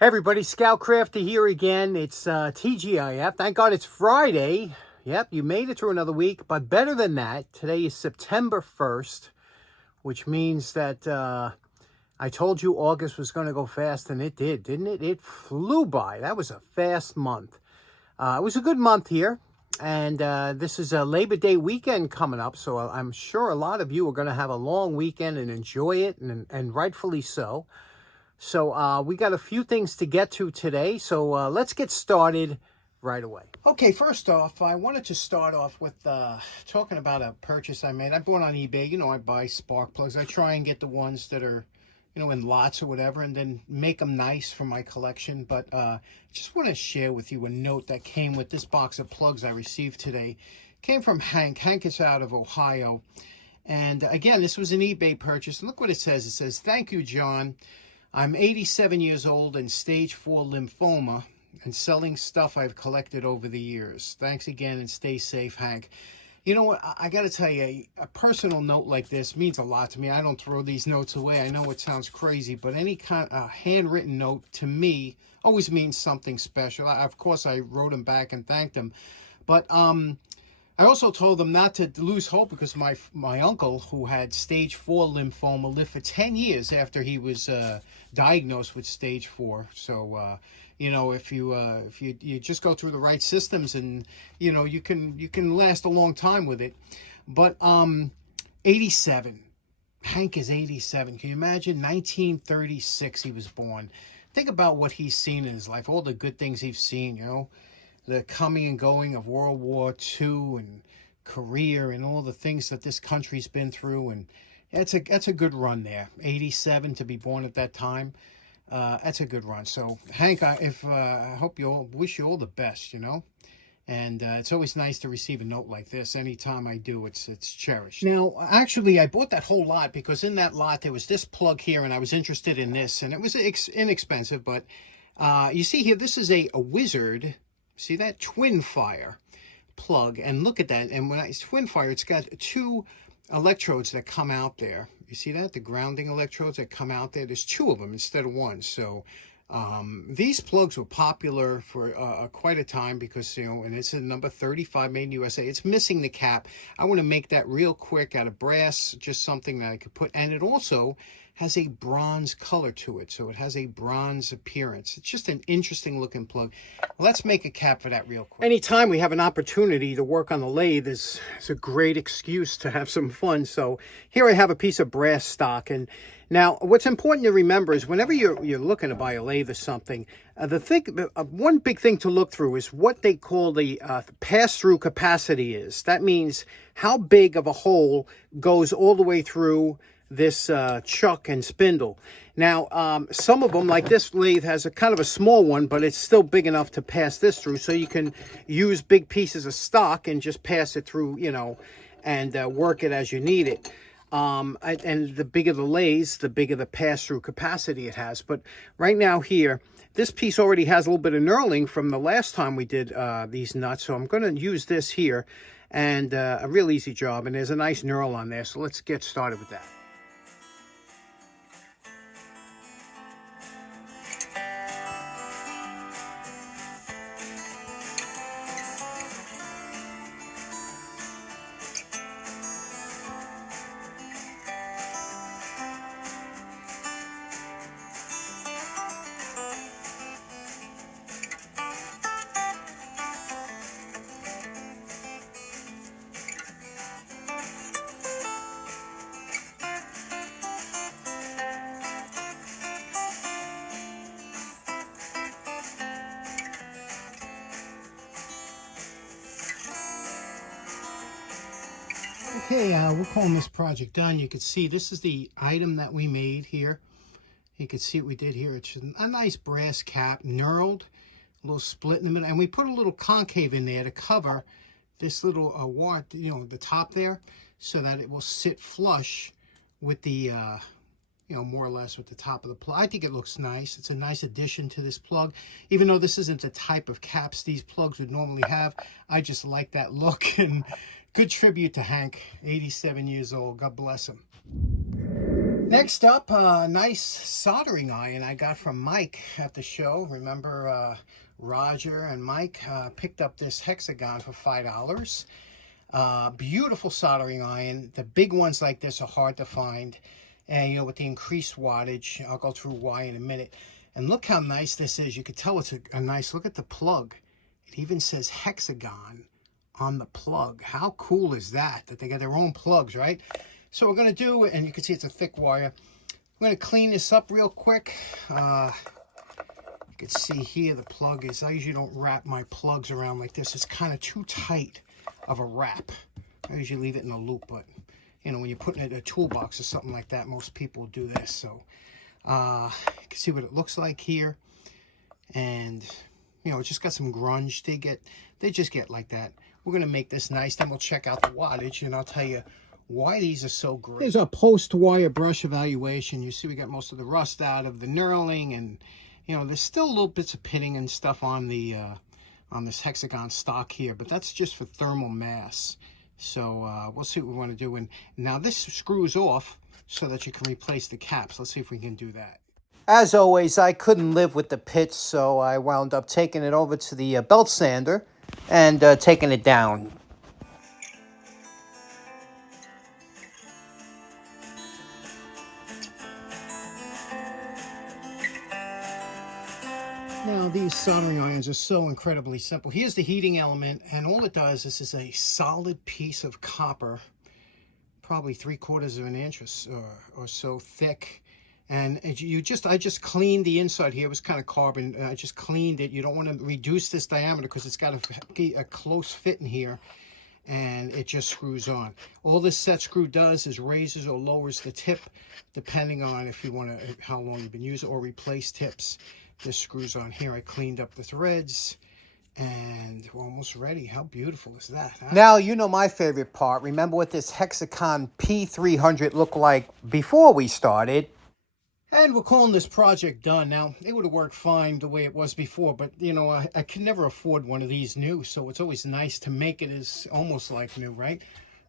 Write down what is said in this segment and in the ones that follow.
Hey everybody, Scoutcrafter here again. It's TGIF. Thank God it's Friday. Yep, you made it through another week. But better than that, today is September 1st, which means that I told you August was going to go fast, and it did, didn't it? It flew by. That was a fast month. It was a good month here. And this is a Labor Day weekend coming up, so I'm sure a lot of you are going to have a long weekend and enjoy it, and rightfully so. So we got a few things to get to today, so let's get started right away. Okay, first off, I wanted to start off with talking about a purchase I made. I bought on eBay. You know, I buy spark plugs. I try and get the ones that are, you know, in lots or whatever, and then make them nice for my collection. But I just want to share with you a note that came with this box of plugs I received today. It came from Hank. Hank is out of Ohio. And again, this was an eBay purchase. And look what it says. It says, "Thank you, John. I'm 87 years old and stage 4 lymphoma and selling stuff I've collected over the years. Thanks again and stay safe, Hank." You know what? I got to tell you, a personal note like this means a lot to me. I don't throw these notes away. I know it sounds crazy, but any kind of handwritten note to me always means something special. Of course, I wrote him back and thanked him. But I also told them not to lose hope because my uncle, who had stage 4 lymphoma, lived for 10 years after he was diagnosed with stage 4. So, you know, if you just go through the right systems, and you know, you can last a long time with it. But 87, Hank is 87. Can you imagine? 1936 he was born. Think about what he's seen in his life, all the good things he's seen. You know, the coming and going of World War II and Korea and all the things that this country's been through, and that's a good run there. 87 to be born at that time, that's a good run. So Hank, I hope wish you all the best, you know. And it's always nice to receive a note like this. Anytime I do, it's cherished. Now, actually, I bought that whole lot because in that lot there was this plug here, and I was interested in this, and it was inexpensive. But you see here, this is a Wizard. See that? Twin fire plug. And look at that. And when it's twin fire, it's got 2 electrodes that come out there. You see that? The grounding electrodes that come out there. There's 2 of them instead of 1. So these plugs were popular for quite a time because, you know, and it's a number 35 made in USA. It's missing the cap. I want to make that real quick out of brass, just something that I could put. And it also has a bronze color to it, so it has a bronze appearance. It's just an interesting looking plug. Let's make a cap for that real quick. Anytime we have an opportunity to work on the lathe is a great excuse to have some fun. So here I have a piece of brass stock, and now what's important to remember is whenever you're looking to buy a lathe or something, one big thing to look through is what they call the pass-through capacity is. That means how big of a hole goes all the way through this chuck and spindle. Now, some of them, like this lathe, has a kind of a small one, but it's still big enough to pass this through, so you can use big pieces of stock and just pass it through, you know, and work it as you need it. And the bigger the lathes, the bigger the pass-through capacity it has. But right now here, this piece already has a little bit of knurling from the last time we did these nuts, so I'm going to use this here, and a real easy job, and there's a nice knurl on there, so let's get started with that. Okay, we're calling this project done. You can see this is the item that we made here. You can see what we did here. It's a nice brass cap, knurled, a little split in the middle, and we put a little concave in there to cover this little wart, you know, the top there, so that it will sit flush with the, you know, more or less with the top of the plug. I think it looks nice. It's a nice addition to this plug. Even though this isn't the type of caps these plugs would normally have, I just like that look, and good tribute to Hank, 87 years old. God bless him. Next up, a nice soldering iron I got from Mike at the show. Remember, Roger and Mike picked up this Hexacon for $5. Beautiful soldering iron. The big ones like this are hard to find. And, you know, with the increased wattage, I'll go through why in a minute. And look how nice this is. You can tell it's a nice, look at the plug. It even says Hexagon on the plug. How cool is that? That they got their own plugs, right? So we're going to do, and you can see it's a thick wire. I'm going to clean this up real quick. You can see here the plug is, I usually don't wrap my plugs around like this. It's kind of too tight of a wrap. I usually leave it in a loop, but you know, when you're putting it in a toolbox or something like that, most people do this. So you can see what it looks like here. And you know, it's just got some grunge. They just get like that. We're going to make this nice, then we'll check out the wattage, and I'll tell you why these are so great. Here's our post-wire brush evaluation. You see we got most of the rust out of the knurling, and you know, there's still little bits of pitting and stuff on the on this Hexagon stock here, but that's just for thermal mass. So we'll see what we want to do. And now this screws off so that you can replace the caps. Let's see if we can do that. As always, I couldn't live with the pits, so I wound up taking it over to the belt sander and taking it down. Now, these soldering irons are so incredibly simple. Here's the heating element, and all it does, this is a solid piece of copper, probably 3/4 of an inch or so thick. And I just cleaned the inside here. It was kind of carbon. I just cleaned it. You don't want to reduce this diameter because it's got a close fit in here, and it just screws on. All this set screw does is raises or lowers the tip, depending on if you want to, how long you've been using, or replace tips. This screws on here. I cleaned up the threads, and we're almost ready. How beautiful is that, huh? Now, you know my favorite part. Remember what this Hexacon P-300 looked like before we started? And we're calling this project done. Now, it would have worked fine the way it was before, but, you know, I can never afford one of these new, so it's always nice to make it as almost like new, right?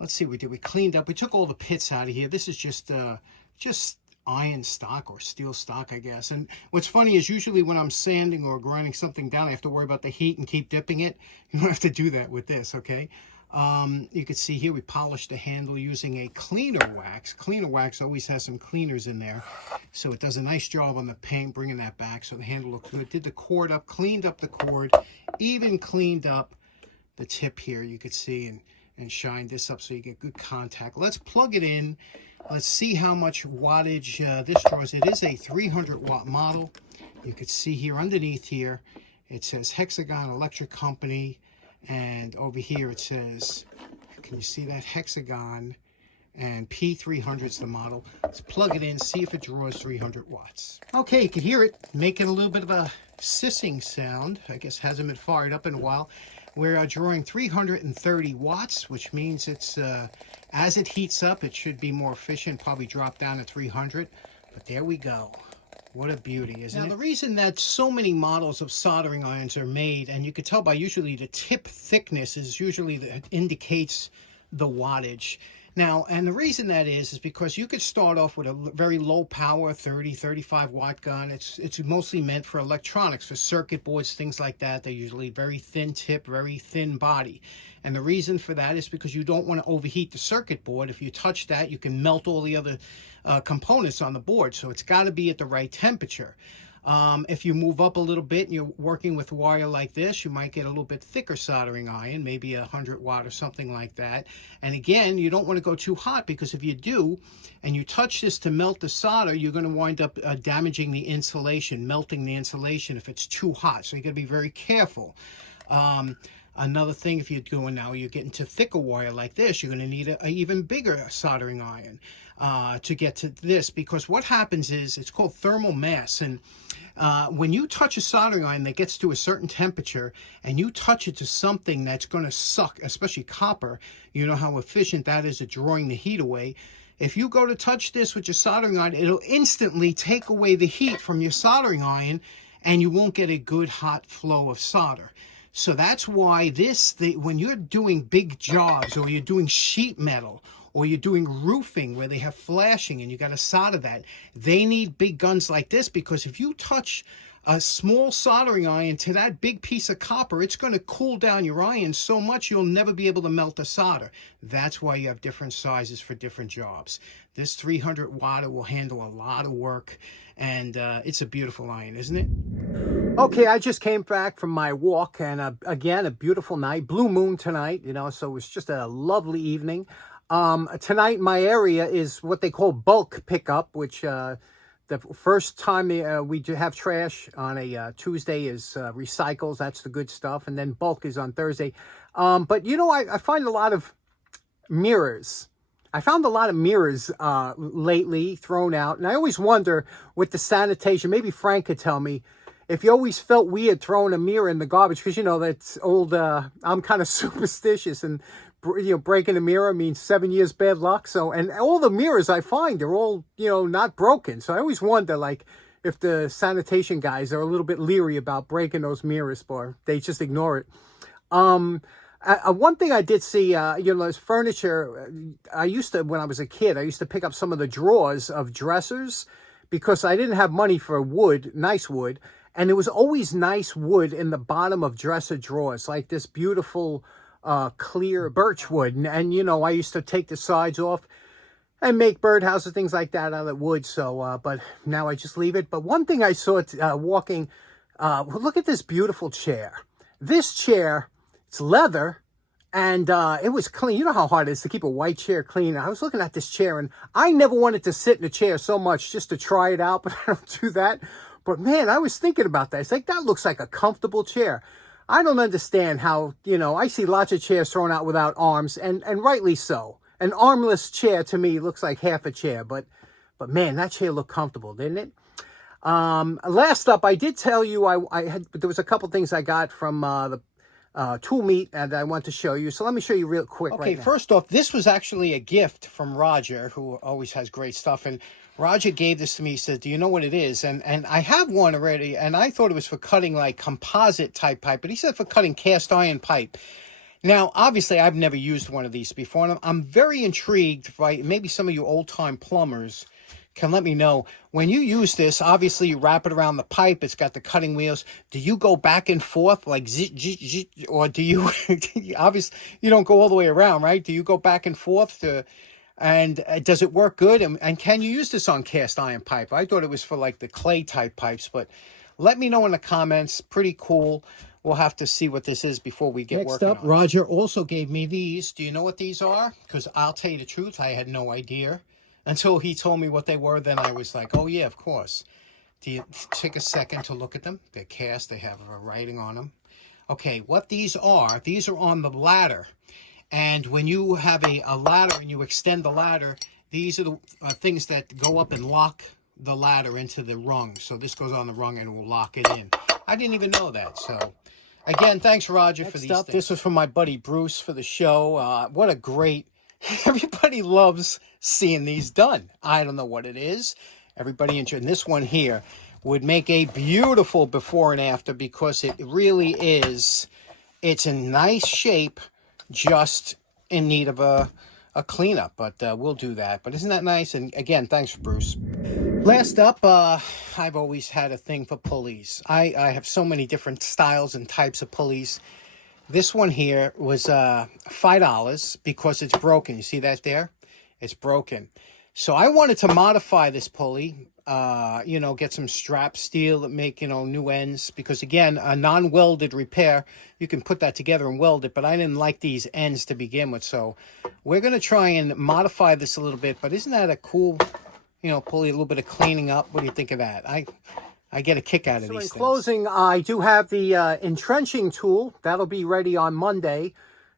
Let's see what we did. We cleaned up. We took all the pits out of here. This is just iron stock or steel stock, I guess. And what's funny is usually when I'm sanding or grinding something down, I have to worry about the heat and keep dipping it. You don't have to do that with this, okay? You can see here we polished the handle using a cleaner wax. Cleaner wax always has some cleaners in there, so it does a nice job on the paint, bringing that back so the handle looks good. Did the cord up, cleaned up the cord, even cleaned up the tip here, you could see, and shined this up so you get good contact. Let's plug it in. Let's see how much wattage this draws. It is a 300 watt model. You can see here underneath here, it says Hexagon Electric Company. And over here it says, can you see that? Hexagon, and P-300 is the model. Let's plug it in, see if it draws 300 watts. Okay, you can hear it making a little bit of a sissing sound. I guess hasn't been fired up in a while. We're drawing 330 watts, which means it's, as it heats up, it should be more efficient, probably drop down to 300. But there we go. What a beauty, isn't it? Now, the reason that so many models of soldering irons are made, and you can tell by usually the tip thickness is usually that indicates the wattage. Now, and the reason that is because you could start off with a very low power 30, 35 watt gun. It's mostly meant for electronics, for circuit boards, things like that. They're usually very thin tip, very thin body. And the reason for that is because you don't want to overheat the circuit board. If you touch that, you can melt all the other components on the board. So it's got to be at the right temperature. If you move up a little bit and you're working with wire like this, you might get a little bit thicker soldering iron, maybe 100 watt or something like that. And again, you don't want to go too hot, because if you do, and you touch this to melt the solder, you're going to wind up damaging the insulation, melting the insulation if it's too hot. So you got to be very careful. Another thing, if you're doing now, you're getting to thicker wire like this, you're going to need a even bigger soldering iron to get to this, because what happens is, it's called thermal mass. And when you touch a soldering iron that gets to a certain temperature, and you touch it to something that's going to suck, especially copper, you know how efficient that is at drawing the heat away. If you go to touch this with your soldering iron, it'll instantly take away the heat from your soldering iron, and you won't get a good hot flow of solder. So that's why when you're doing big jobs, or you're doing sheet metal, or you're doing roofing where they have flashing and you got to solder that, they need big guns like this, because if you touch a small soldering iron to that big piece of copper, it's going to cool down your iron so much you'll never be able to melt the solder. That's why you have different sizes for different jobs. This 300 watt will handle a lot of work, and it's a beautiful iron, isn't it? Okay, I just came back from my walk, and again, a beautiful night. Blue moon tonight, you know, so it was just a lovely evening. Tonight, my area is what they call bulk pickup, which the first time we do have trash on a Tuesday is recycles. That's the good stuff. And then bulk is on Thursday. But, you know, I find a lot of mirrors. I found a lot of mirrors lately thrown out. And I always wonder with the sanitation, maybe Frank could tell me, if you always felt weird throwing a mirror in the garbage, because, you know, that's old, I'm kind of superstitious, and, you know, breaking a mirror means 7 years bad luck. So, and all the mirrors I find, they're all, you know, not broken. So I always wonder, like, if the sanitation guys are a little bit leery about breaking those mirrors, or they just ignore it. One thing I did see, you know, is furniture. I used to, when I was a kid, I used to pick up some of the drawers of dressers because I didn't have money for wood, nice wood. And there was always nice wood in the bottom of dresser drawers, like this beautiful clear birch wood. And, you know, I used to take the sides off and make birdhouses, things like that out of wood. So, but now I just leave it. But one thing I saw walking, look at this beautiful chair. This chair, it's leather, and it was clean. You know how hard it is to keep a white chair clean. I was looking at this chair, and I never wanted to sit in a chair so much just to try it out, but I don't do that. But man, I was thinking about that. It's like, that looks like a comfortable chair. I don't understand how, you know, I see lots of chairs thrown out without arms, and rightly so. An armless chair to me looks like half a chair, but man, that chair looked comfortable, didn't it? Last up, I did tell you there was a couple things I got from the tool meet and I want to show you. So let me show you real quick. Okay, right now. First off, this was actually a gift from Roger, who always has great stuff. And Roger gave this to me. He said, do you know what it is? And I have one already, and I thought it was for cutting like composite type pipe, but he said for cutting cast iron pipe. Now, obviously, I've never used one of these before, and I'm very intrigued by maybe some of you old-time plumbers can let me know. When you use this, obviously you wrap it around the pipe. It's got the cutting wheels. Do you go back and forth like zit, zit, zit, or do you, obviously you don't go all the way around, right? Do you go back and forth to, and does it work good? And can you use this on cast iron pipe? I thought it was for like the clay type pipes, but let me know in the comments. Pretty cool. We'll have to see what this is before we get working on it. Next up, Roger also gave me these. Do you know what these are? Because I'll tell you the truth, I had no idea. Until he told me what they were, then I was like, oh, yeah, of course. Do you take a second to look at them? They're cast. They have a writing on them. Okay, what these are on the ladder. And when you have a ladder and you extend the ladder, these are the things that go up and lock the ladder into the rung. So this goes on the rung and will lock it in. I didn't even know that. So, again, thanks, Roger, for these things. This was from my buddy Bruce for the show. What a great... Everybody loves seeing these done. I don't know what it is. Everybody enjoyed. And this one here would make a beautiful before and after, because it really is. It's in nice shape, just in need of a cleanup. But we'll do that. But isn't that nice? And again, thanks, Bruce. Last up, I've always had a thing for pulleys. I have so many different styles and types of pulleys. This one here was $5 because it's broken. You see that there? It's broken. So I wanted to modify this pulley, you know, get some strap steel that make, you know, new ends. Because, again, a non-welded repair, you can put that together and weld it. But I didn't like these ends to begin with. So we're going to try and modify this a little bit. But isn't that a cool, you know, pulley, a little bit of cleaning up? What do you think of that? I get a kick out of these things. So in closing, I do have the entrenching tool. That'll be ready on Monday.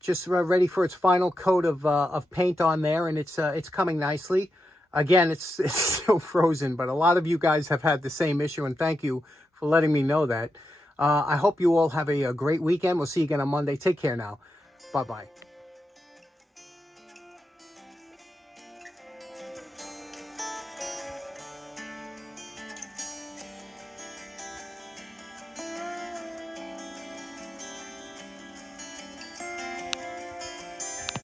Just ready for its final coat of paint on there, and it's coming nicely. Again, it's still frozen, but a lot of you guys have had the same issue, and thank you for letting me know that. I hope you all have a great weekend. We'll see you again on Monday. Take care now. Bye-bye.